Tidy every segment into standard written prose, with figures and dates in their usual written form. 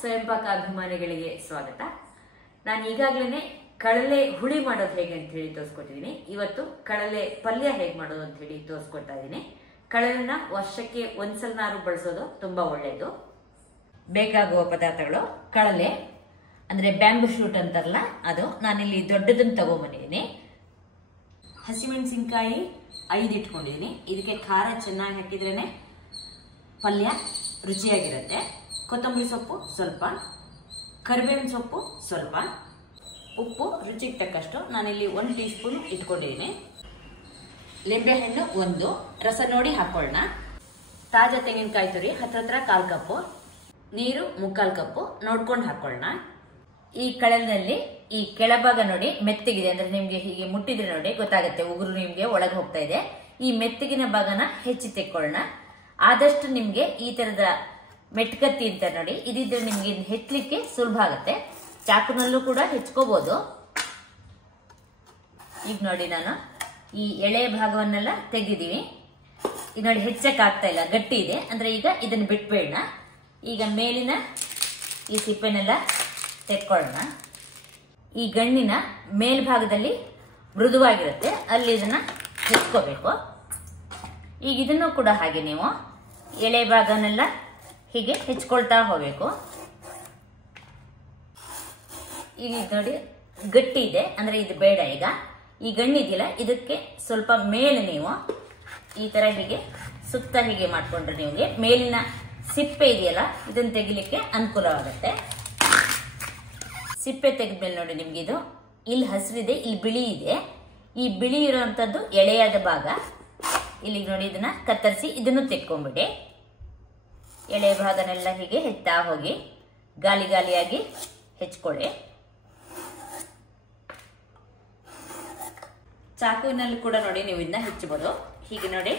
ಸ್ವಯಂಪಾಕ ಅಭಿಮಾನಿಗಳಿಗೆ ಸ್ವಾಗತ. ನಾನು ಈಗಾಗಲೇ ಕಡಲೆ ಹುಳಿ ಮಾಡೋದು ಹೇಗೆ ಅಂತ ಹೇಳಿ ತೋರಿಸ್ಕೊಟ್ಟಿದ್ದೀನಿ. ಇವತ್ತು ಕಡಲೆ ಪಲ್ಯ ಹೇಗೆ ಮಾಡೋದು ಅಂತ ಹೇಳಿ ತೋರಿಸ್ಕೊಡ್ತಾ ಇದ್ದೀನಿ. ಕಡಲೆನ ವರ್ಷಕ್ಕೆ ಒಂದ್ಸಲನಾರು ಬಳಸೋದು ತುಂಬಾ ಒಳ್ಳೆಯದು. ಬೇಕಾಗುವ ಪದಾರ್ಥಗಳು: ಕಡಲೆ ಅಂದ್ರೆ ಬ್ಯಾಂಬೂ ಶೂಟ್ ಅಂತಾರಲ್ಲ ಅದು, ನಾನಿಲ್ಲಿ ದೊಡ್ಡದನ್ನು ತಗೊಂಡ್ಬಂದಿದ್ದೀನಿ. ಹಸಿಮೆಣಸಿನ್ಕಾಯಿ 5 ಇಟ್ಕೊಂಡಿದ್ದೀನಿ. ಇದಕ್ಕೆ ಖಾರ ಚೆನ್ನಾಗಿ ಹಾಕಿದ್ರೇನೆ ಪಲ್ಯ ರುಚಿಯಾಗಿರುತ್ತೆ. ಕೊತ್ತಂಬರಿ ಸೊಪ್ಪು ಸ್ವಲ್ಪ, ಕರಿಬೇವಿನ ಸೊಪ್ಪು ಸ್ವಲ್ಪ, ಉಪ್ಪು ರುಚಿಗೆ ತಕ್ಕಷ್ಟು. ನಾನಿಲ್ಲಿ 1 ಟೀ ಸ್ಪೂನ್ ಇಟ್ಕೊಂಡಿದ್ದೀನಿ. ಲಿಂಬೆಹಣ್ಣು 1, ರಸ ನೋಡಿ ಹಾಕೊಳ್ಳೋಣ. ತಾಜಾ ತೆಂಗಿನಕಾಯಿ ತುರಿ ಹತ್ರ 1/4 ಕಪ್ಪು, ನೀರು 3/4 ಕಪ್ಪು ನೋಡ್ಕೊಂಡು ಹಾಕೊಳ್ಳೋಣ. ಈ ಕಡಲಿನಲ್ಲಿ ಈ ಕೆಳಭಾಗ ನೋಡಿ ಮೆತ್ತಗಿದೆ, ಅಂದ್ರೆ ನಿಮ್ಗೆ ಹೀಗೆ ಮುಟ್ಟಿದ್ರೆ ನೋಡಿ ಗೊತ್ತಾಗುತ್ತೆ, ಉಗುರು ನಿಮ್ಗೆ ಒಳಗೆ ಹೋಗ್ತಾ ಇದೆ. ಈ ಮೆತ್ತಗಿನ ಭಾಗನ ಹೆಚ್ಚಿ ತೆಕ್ಕೊಳ್ಳೋಣ. ಆದಷ್ಟು ನಿಮ್ಗೆ ಈ ತರದ ಮೆಟ್ಕತ್ತಿ ಅಂತ ನೋಡಿ ಇದಿದ್ರೆ ನಿಮ್ಗೆ ಹೆಚ್ಚಲಿಕ್ಕೆ ಸುಲಭ ಆಗುತ್ತೆ. ಚಾಕುನಲ್ಲೂ ಕೂಡ ಹೆಚ್ಕೋಬಹುದು. ಈಗ ನೋಡಿ ನಾನು ಈ ಎಳೆ ಭಾಗವನ್ನೆಲ್ಲ ತೆಗೆದಿದ್ದೀವಿ. ಈಗ ನೋಡಿ ಹೆಚ್ಚಕ್ಕೆ ಆಗ್ತಾ ಇಲ್ಲ, ಗಟ್ಟಿ ಇದೆ. ಅಂದ್ರೆ ಈಗ ಇದನ್ನು ಬಿಟ್ಬೇಡ. ಈಗ ಮೇಲಿನ ಈ ಸಿಪ್ಪೆನೆಲ್ಲ ತೆಕ್ಕೊಳ್ಳೋಣ. ಈ ಗಣ್ಣಿನ ಮೇಲ್ಭಾಗದಲ್ಲಿ ಮೃದುವಾಗಿರುತ್ತೆ, ಅಲ್ಲಿ ಇದನ್ನ ಹೆಚ್ಕೋಬೇಕು. ಈಗ ಇದನ್ನು ಕೂಡ ಹಾಗೆ ನೀವು ಎಳೆ ಭಾಗನೆಲ್ಲ ಹೀಗೆ ಹೆಚ್ಕೊಳ್ತಾ ಹೋಗ್ಬೇಕು. ಈಗ ನೋಡಿ ಗಟ್ಟಿ ಇದೆ, ಅಂದ್ರೆ ಇದು ಬೇಡ. ಈಗ ಈ ಗಣ್ಣಿದೆಯಲ್ಲ ಇದಕ್ಕೆ ಸ್ವಲ್ಪ ಮೇಲೆ ನೀವು ಈ ತರ ಹೀಗೆ ಸುತ್ತ ಹೀಗೆ ಮಾಡ್ಕೊಂಡ್ರೆ ನಿಮಗೆ ಮೇಲಿನ ಸಿಪ್ಪೆ ಇದೆಯಲ್ಲ ಇದನ್ನ ತೆಗಿಲಿಕ್ಕೆ ಅನುಕೂಲವಾಗುತ್ತೆ. ಸಿಪ್ಪೆ ತೆಗೆದ್ಮೇಲೆ ನೋಡಿ ನಿಮ್ಗೆ ಇದು ಇಲ್ಲಿ ಹಸಿರಿದೆ, ಇಲ್ಲಿ ಬಿಳಿ ಇದೆ. ಈ ಬಿಳಿ ಇರುವಂತದ್ದು ಎಳೆಯಾದ ಭಾಗ. ಇಲ್ಲಿ ನೋಡಿ ಇದನ್ನ ಕತ್ತರಿಸಿ ಇದನ್ನು ತೆಕ್ಕೊಂಡ್ಬಿಡಿ. ಎಳೆ ಭಾಗನೆಲ್ಲ ಹೀಗೆ ಹೆಚ್ಚಾ ಹೋಗಿ ಗಾಲಿ ಗಾಲಿಯಾಗಿ ಹೆಚ್ಕೊಳ್ಳಿ. ಚಾಕುವಿನಲ್ಲಿ ಕೂಡ ನೋಡಿ ನೀವು ಇದನ್ನ ಹೆಚ್ಚಬಹುದು. ಹೀಗೆ ನೋಡಿ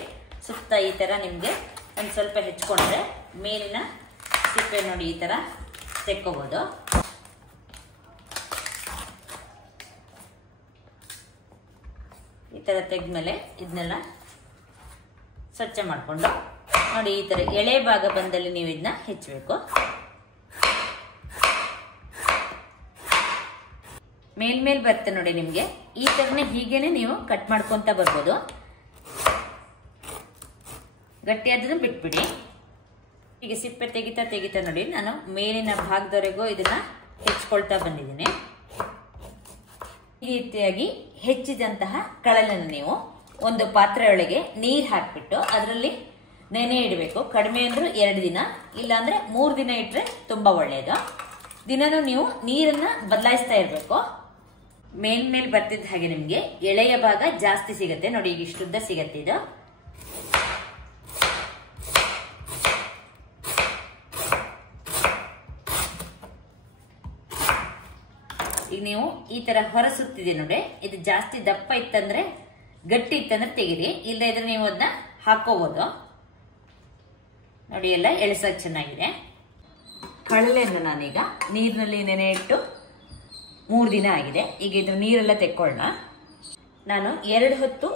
ಸುತ್ತ ಈ ತರ ನಿಮ್ಗೆ ಒಂದು ಸ್ವಲ್ಪ ಹೆಚ್ಕೊಂಡ್ರೆ ಮೇಲಿನ ಸಿಪ್ಪೆ ನೋಡಿ ಈ ತರ ತೆಕ್ಕೋಬಹುದು. ಈ ತರ ತೆಗೆದ್ಮೇಲೆ ಇದನ್ನೆಲ್ಲ ಸ್ವಚ್ಛ ಮಾಡಿಕೊಂಡು ನೋಡಿ ಈ ತರ ಎಳೆ ಭಾಗ ಬಂದಲ್ಲಿ ನೀವು ಇದನ್ನ ಹೆಚ್ಚಬೇಕು. ಮೇಲ್ಮೇಲ್ ಬರುತ್ತೆ ನೋಡಿ ನಿಮ್ಗೆ ಈ ತರನೇ ಹೀಗೇನೆ ನೀವು ಕಟ್ ಮಾಡ್ಕೊಂತ ಬರ್ಬೋದು. ಗಟ್ಟಿಯಾದನ್ನು ಬಿಟ್ಬಿಡಿ. ಈಗ ಸಿಪ್ಪೆ ತೆಗಿತಾ ತೆಗಿತಾ ನೋಡಿ ನಾನು ಮೇಲಿನ ಭಾಗದವರೆಗೂ ಇದನ್ನ ಹೆಚ್ಕೊಳ್ತಾ ಬಂದಿದ್ದೀನಿ. ಈ ರೀತಿಯಾಗಿ ಹೆಚ್ಚಿದಂತಹ ಕಡಲೆಯನ್ನು ನೀವು ಒಂದು ಪಾತ್ರೆಯೊಳಗೆ ನೀರು ಹಾಕ್ಬಿಟ್ಟು ಅದರಲ್ಲಿ ನೆನೆ ಇಡಬೇಕು. ಕಡಿಮೆ ಅಂದ್ರೂ 2 ದಿನ, ಇಲ್ಲಾಂದ್ರೆ 3 ದಿನ ಇಟ್ರೆ ತುಂಬಾ ಒಳ್ಳೆಯದು. ದಿನನೂ ನೀವು ನೀರನ್ನ ಬದಲಾಯಿಸ್ತಾ ಇರಬೇಕು. ಮೇಲ್ಮೇಲ್ ಬರ್ತಿದ್ದ ಹಾಗೆ ನಿಮ್ಗೆ ಎಳೆಯ ಭಾಗ ಜಾಸ್ತಿ ಸಿಗುತ್ತೆ ನೋಡಿ. ಈಗ ಇಷ್ಟುದ್ದ ಸಿಗತ್ತೆ ಇದು. ಈಗ ನೀವು ಈ ತರ ಹೊರಸುತ್ತಿದೆ ನೋಡಿ, ಇದು ಜಾಸ್ತಿ ದಪ್ಪ ಇತ್ತಂದ್ರೆ ಗಟ್ಟಿ ಇತ್ತಂದ್ರೆ ತೆಗೀರಿ, ಇಲ್ಲ ಇದ್ರೆ ನೀವು ಅದನ್ನ ಹಾಕೋಬಹುದು. ನೋಡಿ ಎಲ್ಲ ಎಳಸಕ್ ಚೆನ್ನಾಗಿದೆ. ಕಡಲೆಯನ್ನು ನಾನೀಗ ನೀರಿನಲ್ಲಿ ನೆನೆ ಇಟ್ಟು 3 ದಿನ ಆಗಿದೆ. ಈಗ ಇದ್ರ ನೀರೆಲ್ಲ ತೆಕ್ಕೊಳ್ಳೋಣ. ನಾನು 2 ಹೊತ್ತು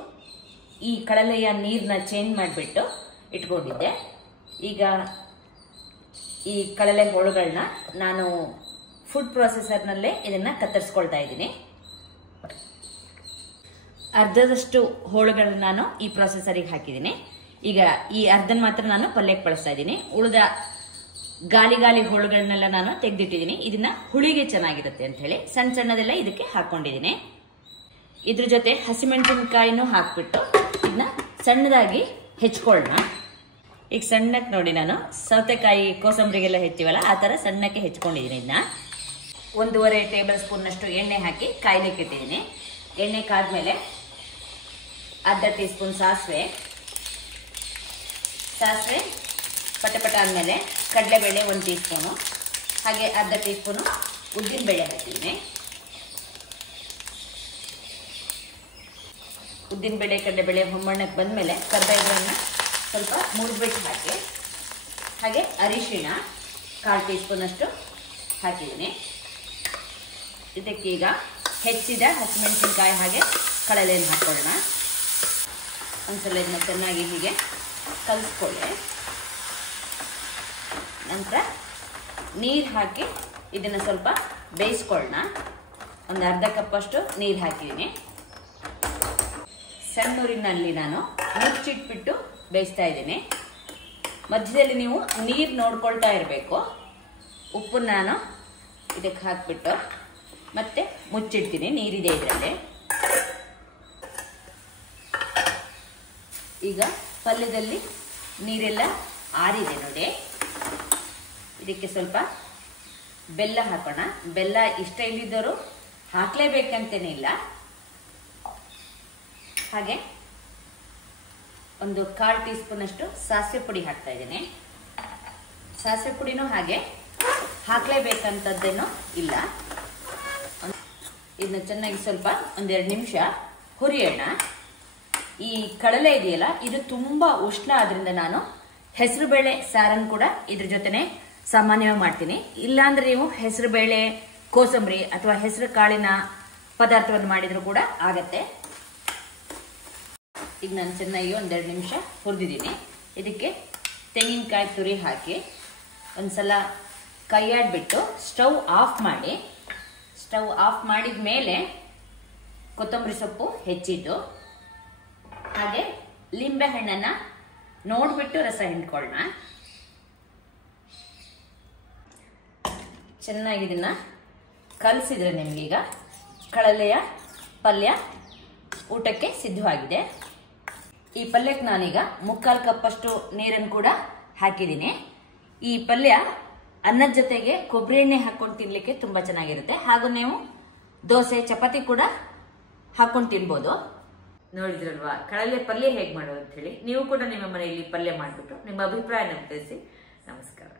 ಈ ಕಡಲೆಯ ನೀರನ್ನ ಚೇಂಜ್ ಮಾಡಿಬಿಟ್ಟು ಇಟ್ಕೊಂಡಿದ್ದೆ. ಈಗ ಈ ಕಡಲೆ ಹೋಳುಗಳನ್ನ ನಾನು ಫುಡ್ ಪ್ರೊಸೆಸರ್ನಲ್ಲೇ ಇದನ್ನ ಕತ್ತರಿಸ್ಕೊಳ್ತಾ ಇದ್ದೀನಿ. ಅರ್ಧದಷ್ಟು ಹೋಳುಗಳನ್ನ ನಾನು ಈ ಪ್ರೊಸೆಸರಿಗೆ ಹಾಕಿದ್ದೀನಿ. ಈಗ ಈ ಅರ್ಧನ್ ಮಾತ್ರ ನಾನು ಪಲ್ಯಕ್ಕೆ ಬಳಸ್ತಾ ಇದ್ದೀನಿ. ಉಳಿದ ಗಾಲಿ ಗಾಲಿ ಹೋಳುಗಳನ್ನೆಲ್ಲ ನಾನು ತೆಗೆದಿಟ್ಟಿದ್ದೀನಿ. ಇದನ್ನ ಹುಳಿಗೆ ಚೆನ್ನಾಗಿರುತ್ತೆ ಅಂತ ಹೇಳಿ ಸಣ್ಣ ಸಣ್ಣದೆಲ್ಲ ಇದಕ್ಕೆ ಹಾಕೊಂಡಿದ್ದೀನಿ. ಇದ್ರ ಜೊತೆ ಹಸಿಮೆಣಸಿನಕಾಯಿನೂ ಹಾಕ್ಬಿಟ್ಟು ಇದನ್ನ ಸಣ್ಣದಾಗಿ ಹೆಚ್ಕೊಳ್ಳೋಣ. ಈಗ ಸಣ್ಣಕ್ಕೆ ನೋಡಿ ನಾನು ಸೌತೆಕಾಯಿ ಕೋಸಂಬರಿಗೆಲ್ಲ ಹೆಚ್ಚಿವಲ್ಲ ಆ ತರ ಸಣ್ಣಕ್ಕೆ ಹೆಚ್ಕೊಂಡಿದ್ದೀನಿ. ಇದನ್ನ 1.5 ಟೇಬಲ್ ಸ್ಪೂನ್ ನಷ್ಟು ಎಣ್ಣೆ ಹಾಕಿ ಕಾಯ್ಲಿಕ್ಕೆ ಇಟ್ಟಿದ್ದೀನಿ. ಎಣ್ಣೆ ಕಾದ್ಮೇಲೆ ಅರ್ಧ ಟೀ ಸ್ಪೂನ್ ಸಾಸಿವೆ ಪಟಪಟ ಆದ್ಮೇಲೆ ಕಡಲೆಬೇಳೆ 1 ಟೀ ಸ್ಪೂನು, ಹಾಗೆ ಅರ್ಧ ಟೀ ಸ್ಪೂನು ಉದ್ದಿನ ಬೇಳೆ ಹಾಕಿದ್ದೀನಿ. ಉದ್ದಿನ ಬೇಳೆ ಕಡಲೆಬೇಳೆ ಹೊಮ್ಮಣ್ಣಕ್ಕೆ ಬಂದ್ಮೇಲೆ ಕರ್ಬೇವನ್ನ ಸ್ವಲ್ಪ ಮುರಿದ್ಬಿಟ್ಟು ಹಾಕಿ, ಹಾಗೆ ಅರಿಶಿಣ 1/4 ಟೀ ಸ್ಪೂನ್ ಅಷ್ಟು ಹಾಕಿದ್ದೀನಿ. ಇದಕ್ಕೀಗ ಹೆಚ್ಚಿದ ಹಸಿಮೆಣಸಿನಕಾಯಿ ಹಾಗೆ ಕಡಲೆಯನ್ನು ಹಾಕೊಳ್ಳೋಣ. ಒಂದ್ಸಲ ಇದನ್ನ ಚೆನ್ನಾಗಿ ಹೀಗೆ ಕಲಿಸ್ಕೊಳ್ಳಿ. ನಂತರ ನೀರು ಹಾಕಿ ಇದನ್ನು ಸ್ವಲ್ಪ ಬೇಯಿಸ್ಕೊಳ್ಳೋಣ. ಒಂದು ಅರ್ಧ ಕಪ್ಪಷ್ಟು ನೀರು ಹಾಕಿದ್ದೀನಿ. ಸಣ್ಣ ಊರಿನಲ್ಲಿ ನಾನು ಮುಚ್ಚಿಟ್ಬಿಟ್ಟು ಬೇಯಿಸ್ತಾ ಇದ್ದೀನಿ. ಮಧ್ಯದಲ್ಲಿ ನೀವು ನೀರು ನೋಡ್ಕೊಳ್ತಾ ಇರಬೇಕು. ಉಪ್ಪು ನಾನು ಇದಕ್ಕೆ ಹಾಕಿಬಿಟ್ಟು ಮತ್ತೆ ಮುಚ್ಚಿಡ್ತೀನಿ. ನೀರಿದೆ ಇದರಲ್ಲಿ. ಈಗ ಪಲ್ಯದಲ್ಲಿ ನೀರೆಲ್ಲ ಆರಿದೆ ನೋಡಿ. ಇದಕ್ಕೆ ಸ್ವಲ್ಪ ಬೆಲ್ಲ ಹಾಕೋಣ. ಬೆಲ್ಲ ಇಷ್ಟ ಇಲ್ಲದಿದ್ದರೂ ಹಾಕಲೇಬೇಕಂತೇನಿಲ್ಲ. ಹಾಗೆ ಒಂದು 1/4 ಟೀ ಸ್ಪೂನ್ ಅಷ್ಟು ಸಾಸಿವೆ ಪುಡಿ ಹಾಕ್ತಾ ಇದ್ದೀನಿ. ಸಾಸಿವೆ ಪುಡಿನೂ ಹಾಗೆ ಹಾಕಲೇಬೇಕಂತದ್ದೇನೂ ಇಲ್ಲ. ಇದನ್ನ ಚೆನ್ನಾಗಿ ಸ್ವಲ್ಪ 1-2 ನಿಮಿಷ ಹುರಿಯೋಣ. ಈ ಕಡಲೆ ಇದೆಯಲ್ಲ, ಇದು ತುಂಬಾ ಉಷ್ಣ ಆದ್ರಿಂದ ನಾನು ಹೆಸರುಬೇಳೆ ಸಾರನ್ನು ಕೂಡ ಇದ್ರ ಜೊತೆನೆ ಸಾಮಾನ್ಯವಾಗಿ ಮಾಡ್ತೀನಿ. ಇಲ್ಲಾಂದ್ರೆ ನೀವು ಹೆಸರುಬೇಳೆ ಕೋಸಂಬರಿ ಅಥವಾ ಹೆಸರು ಕಾಳಿನ ಪದಾರ್ಥವನ್ನು ಮಾಡಿದ್ರು ಕೂಡ ಆಗತ್ತೆ. ಈಗ ನಾನು ಚೆನ್ನಾಗಿ 1-2 ನಿಮಿಷ ಹುರಿದಿದ್ದೀನಿ. ಇದಕ್ಕೆ ತೆಂಗಿನಕಾಯಿ ತುರಿ ಹಾಕಿ ಒಂದ್ಸಲ ಕೈಯಾಡ್ಬಿಟ್ಟು ಸ್ಟವ್ ಆಫ್ ಮಾಡಿ. ಸ್ಟವ್ ಆಫ್ ಮಾಡಿದ ಮೇಲೆ ಕೊತ್ತಂಬರಿ ಸೊಪ್ಪು ಹೆಚ್ಚಿದ್ದು, ಹಾಗೆ ಲಿಂಬೆ ಹಣ್ಣನ್ನ ನೋಡ್ಬಿಟ್ಟು ರಸ ಹಿಂಡ್ಕೊಳ್ಳೋಣ. ಚೆನ್ನಾಗಿ ಇದನ್ನ ಕಲಸಿದ್ರೆ ನಿಮ್ಗೀಗ ಕಡಲೆಯ ಪಲ್ಯ ಊಟಕ್ಕೆ ಸಿದ್ಧವಾಗಿದೆ. ಈ ಪಲ್ಯಕ್ಕೆ ನಾನೀಗ 3/4 ಕಪ್ಪಷ್ಟು ನೀರನ್ನು ಕೂಡ ಹಾಕಿದ್ದೀನಿ. ಈ ಪಲ್ಯ ಅನ್ನದ ಜೊತೆಗೆ ಕೊಬ್ಬರಿ ಎಣ್ಣೆ ಹಾಕೊಂಡು ತಿನ್ಲಿಕ್ಕೆ ತುಂಬಾ ಚೆನ್ನಾಗಿರುತ್ತೆ. ಹಾಗೂ ನೀವು ದೋಸೆ ಚಪಾತಿ ಕೂಡ ಹಾಕೊಂಡು ತಿನ್ಬೋದು. ನೋಡಿದ್ರಲ್ವಾ ಕಡಲೆ ಪಲ್ಯ ಹೇಗೆ ಮಾಡೋದು ಅಂತ ಹೇಳಿ. ನೀವು ಕೂಡ ನಿಮ್ಮ ಮನೆಯಲ್ಲಿ ಪಲ್ಯ ಮಾಡಿಬಿಟ್ಟು ನಿಮ್ಮ ಅಭಿಪ್ರಾಯನ ತಿಳಿಸಿ. ನಮಸ್ಕಾರ.